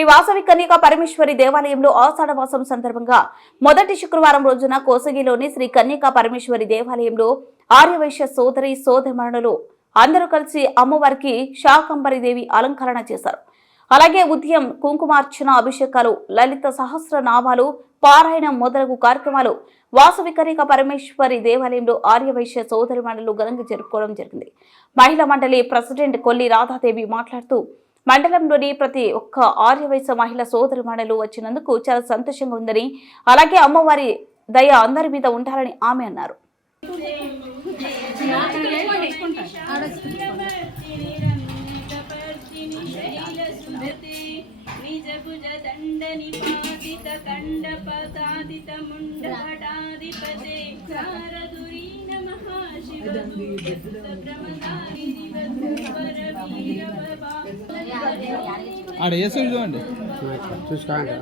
శ్రీ వాసవి కన్యక పరమేశ్వరి దేవాలయంలో ఆషాఢమాసం సందర్భంగా మొదటి శుక్రవారం రోజున కోసగిలోని శ్రీ కన్యక పరమేశ్వరి దేవాలయంలో ఆర్యవైశ్య సోదరి సోదరిమణులు అందరూ కలిసి అమ్మవారికి శాకంబరిదేవి అలంకరణ చేశారు. అలాగే ఉదయం కుంకుమార్చన అభిషేకాలు లలిత సహస్ర నామాలు పారాయణం మొదలగు కార్యక్రమాలు వాసవి కనిక పరమేశ్వరి దేవాలయంలో ఆర్యవైశ్య సోదరి మండలు ఘనంగా జరుపుకోవడం జరిగింది. మహిళా మండలి ప్రెసిడెంట్ కొల్లి రాధాదేవి మాట్లాడుతూ మండలంలోని ప్రతి ఒక్క ఆర్యవయస మహిళ సోదరి మండలు వచ్చినందుకు చాలా సంతోషంగా ఉందని అలాగే అమ్మవారి దయ అందరి మీద ఉండాలని ఆమె అన్నారు. నిజభుజ దండ నిపాతిత కండ పతాదిత ముండ హఠాధిపతే శివ భ్రమదారి దివర వీర ఆడ వేసి చూడండి? చూసుకోండి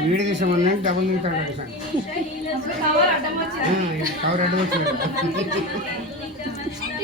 వీడి తీసామని డబుల్ తింటాడు సార్ కవర్ అడ్డం వచ్చింది